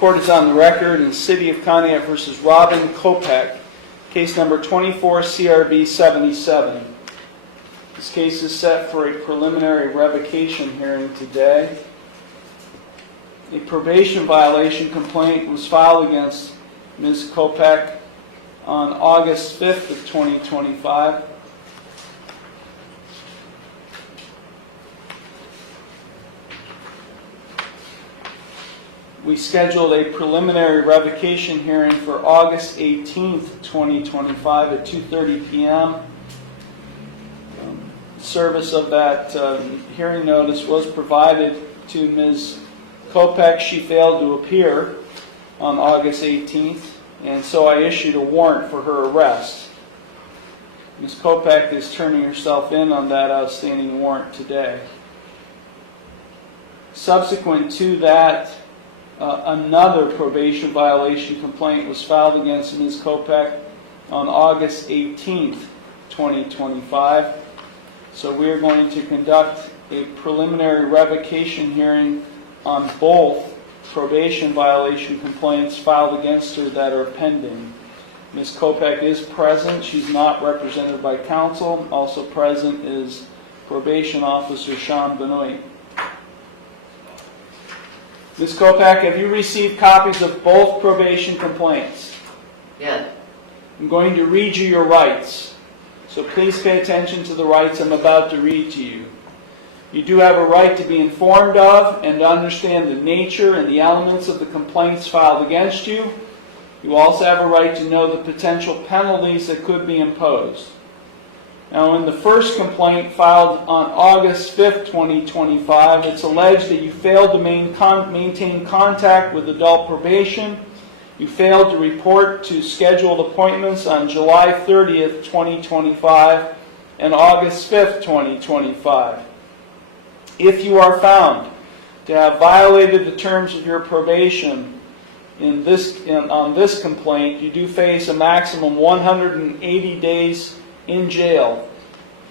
Court is on the record in City of Pontiac versus Robin Kopech, case number 24 CRB 77. This case is set for a preliminary revocation hearing today. A probation violation complaint was filed against Ms. Kopech on August 5th of 2025. We scheduled a preliminary revocation hearing for August 18th, 2025 at 2:30 p.m. Service of that hearing notice was provided to Ms. Kopech. She failed to appear on August 18th, and so I issued a warrant for her arrest. Ms. Kopech is turning herself in on that outstanding warrant today. Subsequent to that, another probation violation complaint was filed against Ms. Kopech on August 18th, 2025. So we are going to conduct a preliminary revocation hearing on both probation violation complaints filed against her that are pending. Ms. Kopech is present. She's not represented by counsel. Also present is Probation Officer Sean Benoit. Ms. Kopech, have you received copies of both probation complaints? Yes. I'm going to read you your rights, so please pay attention to the rights I'm about to read to you. You do have a right to be informed of and to understand the nature and the elements of the complaints filed against you. You also have a right to know the potential penalties that could be imposed. Now, in the first complaint filed on August 5th, 2025, it's alleged that you failed to maintain contact with adult probation. You failed to report to scheduled appointments on July 30th, 2025 and August 5th, 2025. If you are found to have violated the terms of your probation on this complaint, you do face a maximum 180 days in jail.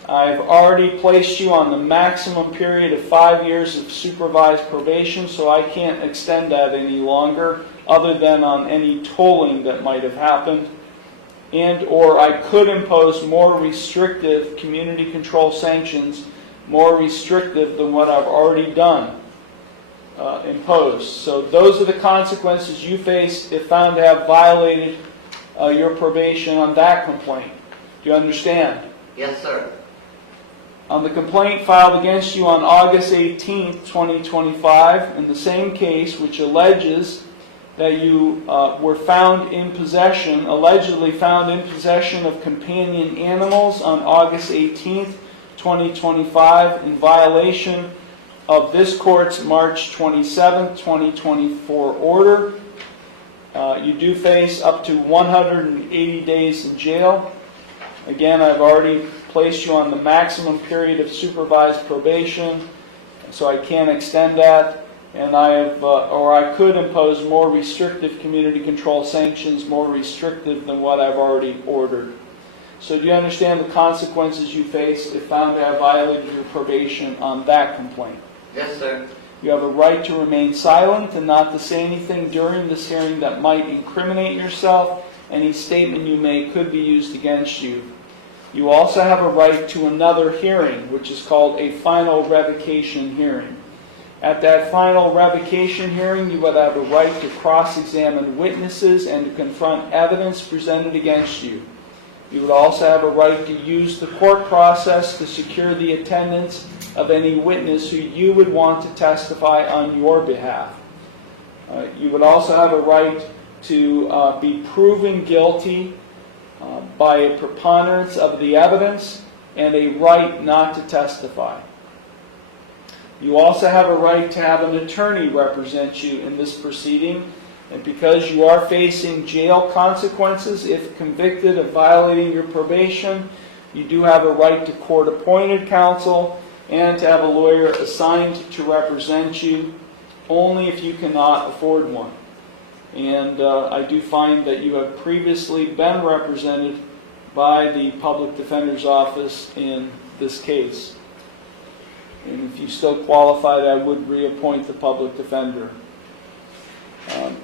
I've already placed you on the maximum period of 5 years of supervised probation, so I can't extend that any longer, other than on any tolling that might have happened. And or I could impose more restrictive community control sanctions, more restrictive than what I've already done, imposed. So those are the consequences you face if found to have violated your probation on that complaint. Do you understand? Yes, sir. On the complaint filed against you on August 18th, 2025, in the same case, which alleges that you were found in possession, allegedly found in possession of companion animals on August 18th, 2025, in violation of this court's March 27th, 2024 order. You do face up to 180 days in jail. Again, I've already placed you on the maximum period of supervised probation, so I can't extend that. And I could impose more restrictive community control sanctions, more restrictive than what I've already ordered. So do you understand the consequences you face if found to have violated your probation on that complaint? Yes, sir. You have a right to remain silent and not to say anything during this hearing that might incriminate yourself. Any statement you make could be used against you. You also have a right to another hearing, which is called a final revocation hearing. At that final revocation hearing, you would have a right to cross-examine witnesses and to confront evidence presented against you. You would also have a right to use the court process to secure the attendance of any witness who you would want to testify on your behalf. You would also have a right to be proven guilty by a preponderance of the evidence and a right not to testify. You also have a right to have an attorney represent you in this proceeding, and because you are facing jail consequences if convicted of violating your probation, you do have a right to court-appointed counsel and to have a lawyer assigned to represent you only if you cannot afford one. And I do find that you have previously been represented by the Public Defender's Office in this case. And if you still qualified, I would reappoint the Public Defender.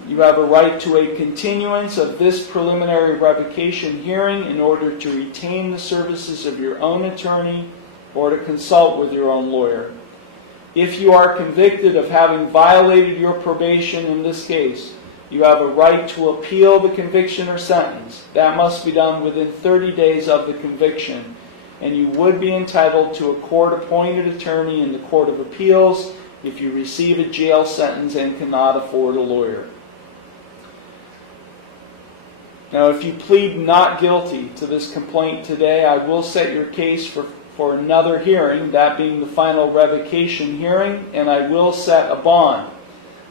You have a right to a continuance of this preliminary revocation hearing in order to retain the services of your own attorney or to consult with your own lawyer. If you are convicted of having violated your probation in this case, you have a right to appeal the conviction or sentence. That must be done within 30 days of the conviction, and you would be entitled to a court-appointed attorney in the Court of Appeals if you receive a jail sentence and cannot afford a lawyer. Now, if you plead not guilty to this complaint today, I will set your case for another hearing, that being the final revocation hearing, and I will set a bond.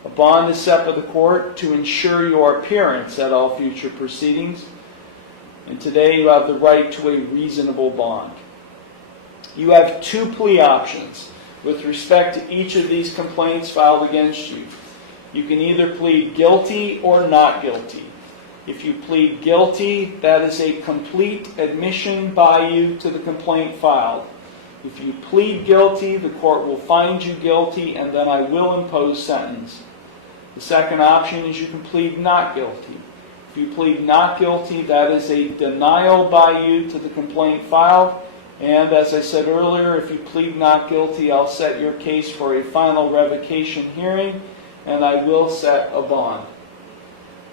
A bond is set by the court to ensure your appearance at all future proceedings, and today you have the right to a reasonable bond. You have two plea options with respect to each of these complaints filed against you. You can either plead guilty or not guilty. If you plead guilty, that is a complete admission by you to the complaint filed. If you plead guilty, the court will find you guilty, and then I will impose sentence. The second option is you can plead not guilty. If you plead not guilty, that is a denial by you to the complaint filed. And as I said earlier, if you plead not guilty, I'll set your case for a final revocation hearing, and I will set a bond.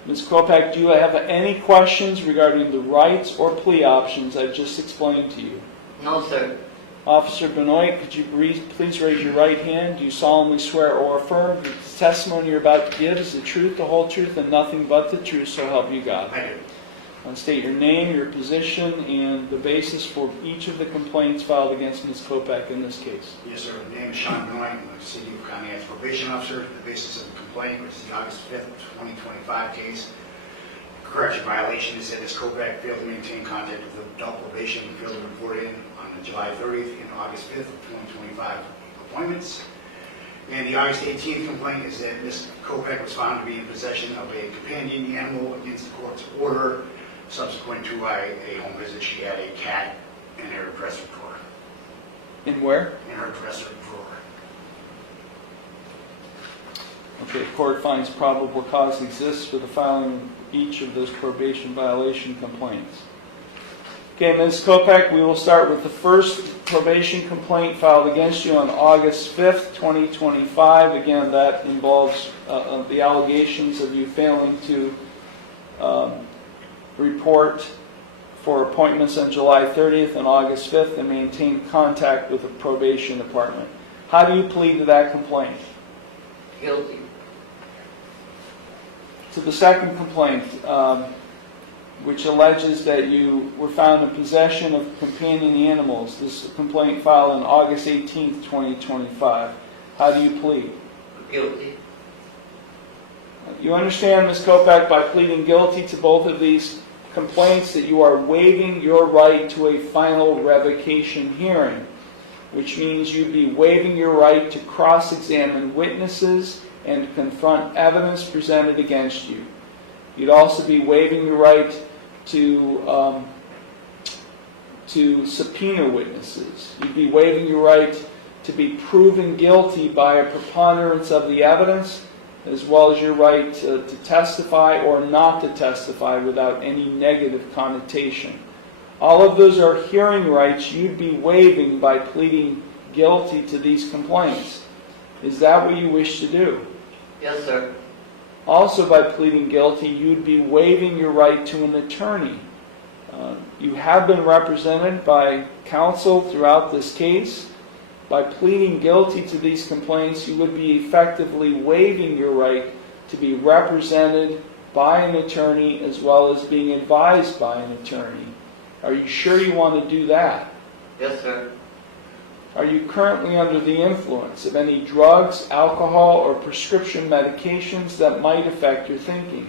Ms. Kopak, do you have any questions regarding the rights or plea options I've just explained to you? No, sir. Officer Benoit, could you please raise your right hand? Do you solemnly swear or affirm that the testimony you're about to give is the truth, the whole truth, and nothing but the truth, so help you God? I do. State your name, your position, and the basis for each of the complaints filed against Ms. Kopak in this case. Yes, sir. My name is Sean Benoit. I'm the City of Conneaut's probation officer. The basis of the complaint, which is the August 5th, 2025 case. Correction violation is that Ms. Kopak failed to maintain contact with adult probation and failed to report in on the July 30th and August 5th of 2025 appointments. And the August 18th complaint is that Ms. Kopak was found to be in possession of a companion animal against the court's order. Subsequent to a home visit, she had a cat in her dresser drawer. In where? In her dresser drawer. Okay, the court finds probable cause exists for the filing of each of those probation violation complaints. Okay, Ms. Kopak, we will start with the first probation complaint filed against you on August 5th, 2025. Again, that involves the allegations of you failing to report for appointments on July 30th and August 5th and maintain contact with the probation department. How do you plead to that complaint? Guilty. To the second complaint, which alleges that you were found in possession of companion animals. This is a complaint filed on August 18th, 2025. How do you plead? Guilty. You understand, Ms. Kopak, by pleading guilty to both of these complaints that you are waiving your right to a final revocation hearing, which means you'd be waiving your right to cross-examine witnesses and confront evidence presented against you. You'd also be waiving your right to subpoena witnesses. You'd be waiving your right to be proven guilty by a preponderance of the evidence, as well as your right to testify or not to testify without any negative connotation. All of those are hearing rights you'd be waiving by pleading guilty to these complaints. Is that what you wish to do? Yes, sir. Also, by pleading guilty, you'd be waiving your right to an attorney. You have been represented by counsel throughout this case. By pleading guilty to these complaints, you would be effectively waiving your right to be represented by an attorney as well as being advised by an attorney. Are you sure you want to do that? Yes, sir. Are you currently under the influence of any drugs, alcohol, or prescription medications that might affect your thinking?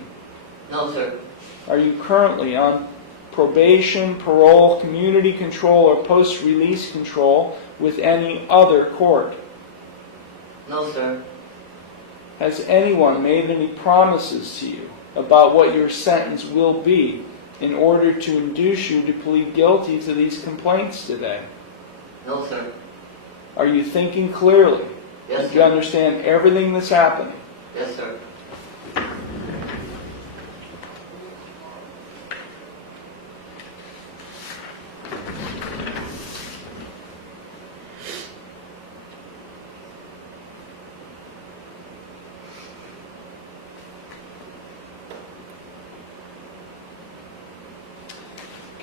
No, sir. Are you currently on probation, parole, community control, or post-release control with any other court? No, sir. Has anyone made any promises to you about what your sentence will be in order to induce you to plead guilty to these complaints today? No, sir. Are you thinking clearly? Yes, Do you sir. understand everything that's happening? Yes, sir.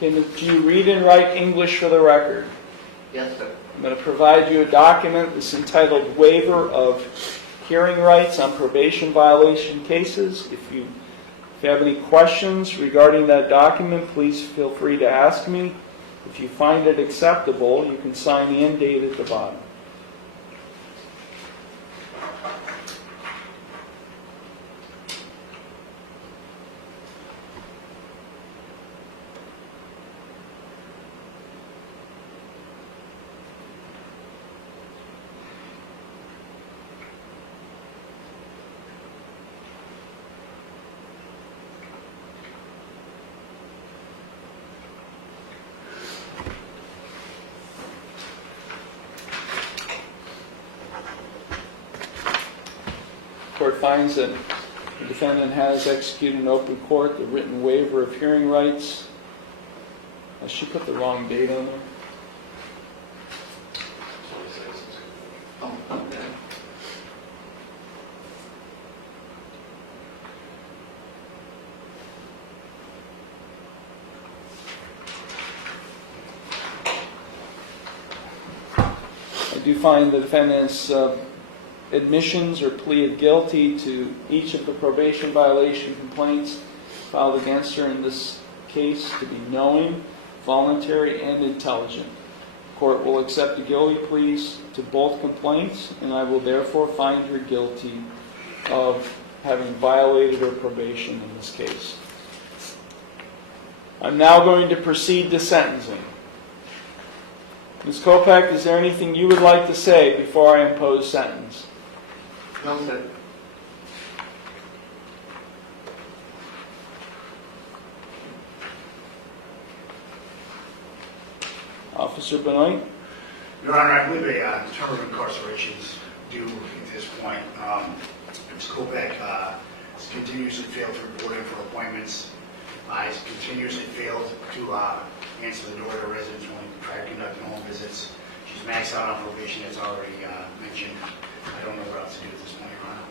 Okay, do you read and write English for the record? Yes, sir. I'm going to provide you a document that's entitled Waiver of Hearing Rights on Probation Violation Cases. If you have any questions regarding that document, please feel free to ask me. If you find it acceptable, you can sign the end date at the bottom. Court finds that the defendant has executed in open court the written waiver of hearing rights. She put the wrong date on there. Oh, okay. I do find the defendant's admissions or pleaded guilty to each of the probation violation complaints filed against her in this case to be knowing, voluntary, and intelligent. The court will accept the guilty pleas to both complaints, and I will therefore find her guilty of having violated her probation in this case. I'm now going to proceed to sentencing. Ms. Kopek, is there anything you would like to say before I impose sentence? No, sir. Officer Benoit? Your Honor, I believe a term of incarceration is due at this point. Ms. Kopek has continuously failed to report in for appointments. Has continuously failed to answer the door to her residence when we try to conduct home visits. She's maxed out on probation, as already mentioned. I don't know what else to do at this point, Your Honor.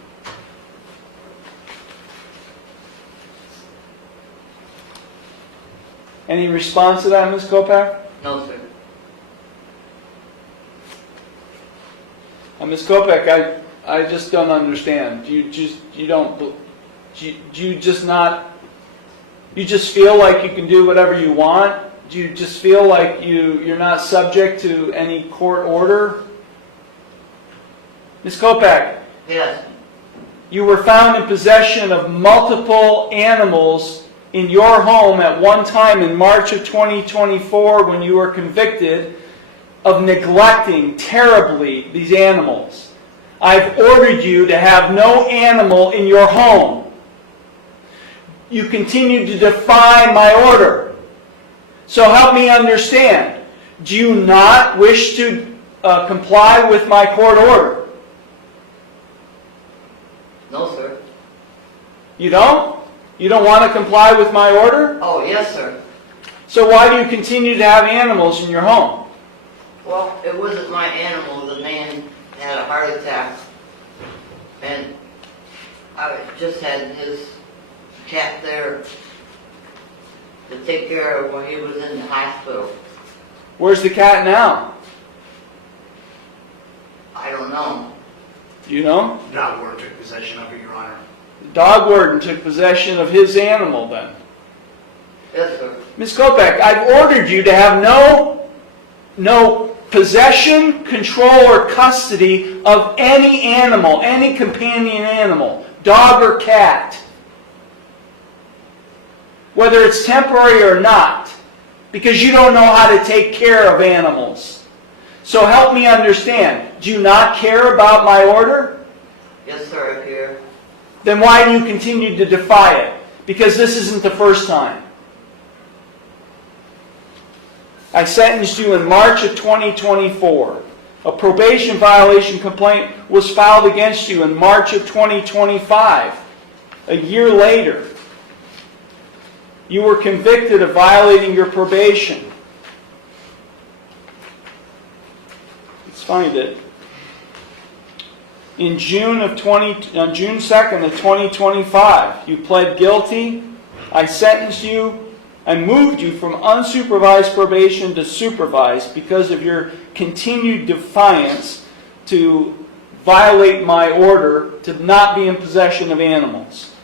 Any response to that, Ms. Kopek? No, sir. Ms. Kopek, I just don't understand. You just feel like you can do whatever you want? Do you just feel like you're not subject to any court order? Ms. Kopek, Yes. you were found in possession of multiple animals in your home at one time in March of 2024 when you were convicted of neglecting terribly these animals. I've ordered you to have no animal in your home. You continue to defy my order. So help me understand. Do you not wish to comply with my court order? No, sir. You don't? You don't want to comply with my order? Oh, yes, sir. So why do you continue to have animals in your home? Well, it wasn't my animal. The man had a heart attack. And I just had his cat there to take care of when he was in the hospital. Where's the cat now? I don't know. You know? Dog warden took possession of it, Your Honor. The dog warden took possession of his animal then. Yes, sir. Ms. Kopek, I've ordered you to have no possession, control, or custody of any animal, any companion animal, dog or cat. Whether it's temporary or not, because you don't know how to take care of animals. So help me understand. Do you not care about my order? Yes, sir, I care. Then why do you continue to defy it? Because this isn't the first time. I sentenced you in March of 2024. A probation violation complaint was filed against you in March of 2025. A year later, you were convicted of violating your probation. Let's find it. On June 2nd of 2025, you pled guilty. I sentenced you. I moved you from unsupervised probation to supervised because of your continued defiance to violate my order to not be in possession of animals.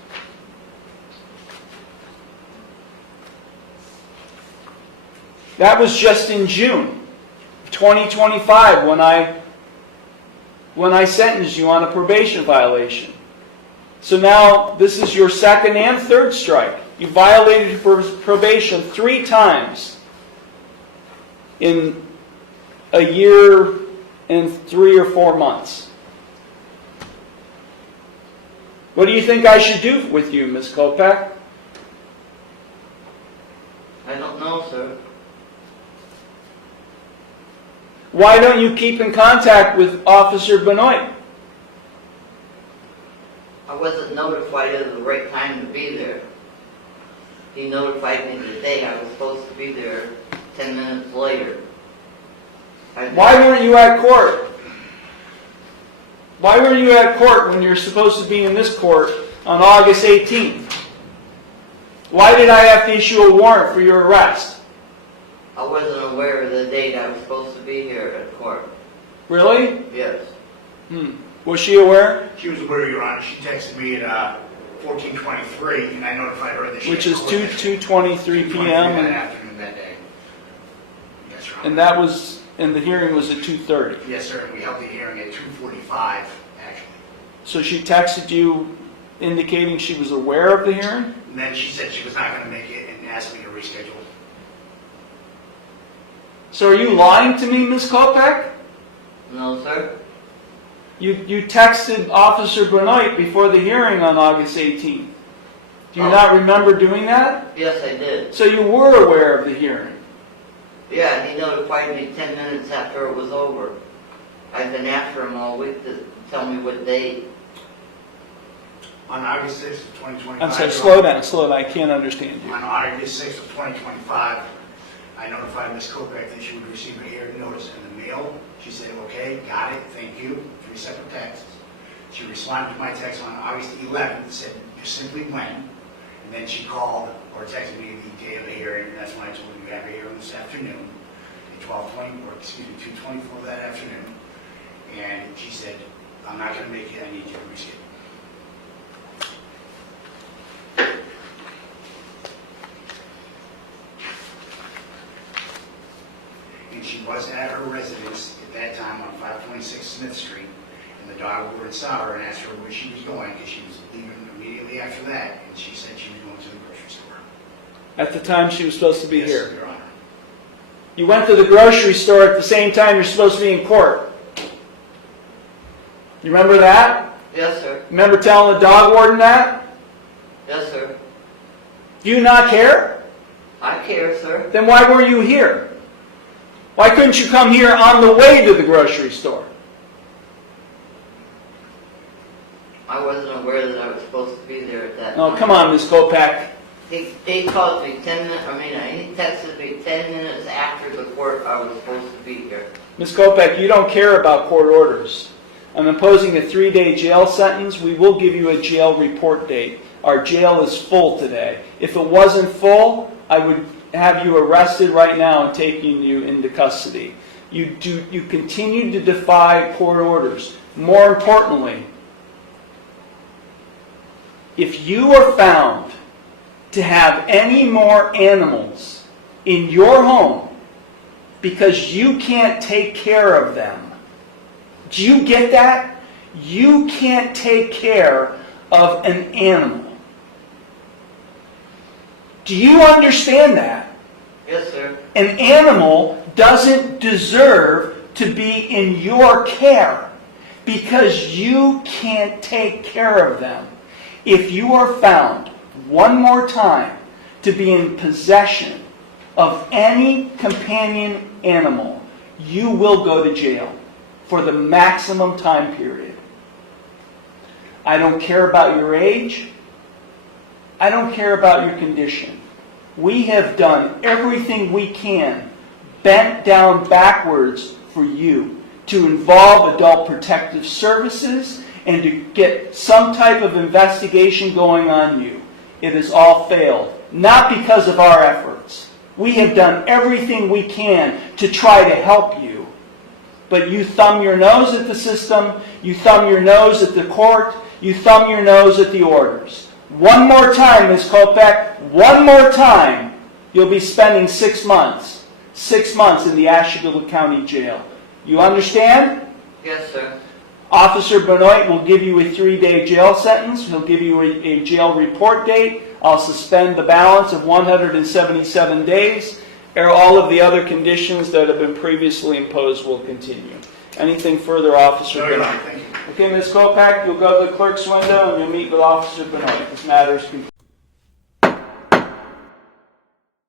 That was just in June 2025 when I sentenced you on a probation violation. So now this is your second and third strike. You violated your probation 3 times in a year and 3 or 4 months. What do you think I should do with you, Ms. Kopak? I don't know, sir. Why don't you keep in contact with Officer Benoit? I wasn't notified of the right time to be there. He notified me the day I was supposed to be there 10 minutes later. Why weren't you at court? Why were you at court when you're supposed to be in this court on August 18th? Why did I have to issue a warrant for your arrest? I wasn't aware of the date I was supposed to be here at court. Really? Yes. Was she aware? She was aware, Your Honor. She texted me at 14:23, and I notified her that she Which had is court 2:23 that p.m. afternoon that day. Yes, Your Honor. And that was, and the hearing was at 2:30. Yes, sir. And we held the hearing at 2:45, actually. So she texted you indicating she was aware of the hearing? And then she said she was not going to make it and asked me to reschedule. So are you lying to me, Ms. Kopak? No, sir. You texted Officer Benoit before the hearing on August 18th. Do you not remember doing that? Yes, I did. So you were aware of the hearing. Yeah, he notified me 10 minutes after it was over. I've been after him all week to tell me what date. On August 6th of 2025. I'm sorry, slow down, I can't understand you. On August 6th of 2025, I notified Ms. Kopak that she would receive a hearing notice in the mail. She said, okay, got it, thank you. 3 separate texts. She responded to my text on August 11th, said just simply when. And then she called or texted me the day of the hearing, and that's when I told her you have a hearing this afternoon at 2:24 that afternoon. And she said, I'm not going to make it, I need you to reschedule. And she was at her residence at that time on 526 Smith Street, and the dog warden saw her and asked her where she was going, because she was leaving immediately after that, and she said she was going to the grocery store. At the time she was supposed to be Yes, here. Your Honor. You went to the grocery store at the same time you're supposed to be in court. You remember that? Yes, sir. Remember telling the dog warden that? Yes, sir. Do you not care? I care, sir. Then why were you here? Why couldn't you come here on the way to the grocery store? I wasn't aware that I was supposed to be there at that time. Oh, come on, Ms. Kopak. He called me 10 minutes, he texted me 10 minutes after the court I was supposed to be here. Ms. Kopak, you don't care about court orders. I'm imposing a 3-day jail sentence. We will give you a jail report date. Our jail is full today. If it wasn't full, I would have you arrested right now and taking you into custody. You continue to defy court orders. More importantly, if you are found to have any more animals in your home because you can't take care of them, do you get that? You can't take care of an animal. Do you understand that? Yes, sir. An animal doesn't deserve to be in your care because you can't take care of them. If you are found one more time to be in possession of any companion animal, you will go to jail for the maximum time period. I don't care about your age. I don't care about your condition. We have done everything we can, bent down backwards for you, to involve Adult Protective Services and to get some type of investigation going on you. It has all failed. not because of our efforts. We have done everything we can to try to help you. But you thumb your nose at the system, you thumb your nose at the court, you thumb your nose at the orders. One more time, Ms. Kopech, one more time, you'll be spending 6 months. 6 months in the Ashtabula County Jail. You understand? Yes, sir. Officer Benoit will give you a 3-day jail sentence. He'll give you a jail report date. I'll suspend the balance of 177 days. All of the other conditions that have been previously imposed will continue. Anything further, Officer No, Your Benoit? Honor, thank you. Okay, Ms. Kopech, you'll go to the clerk's window and you'll meet with Officer Benoit. This matter is complete.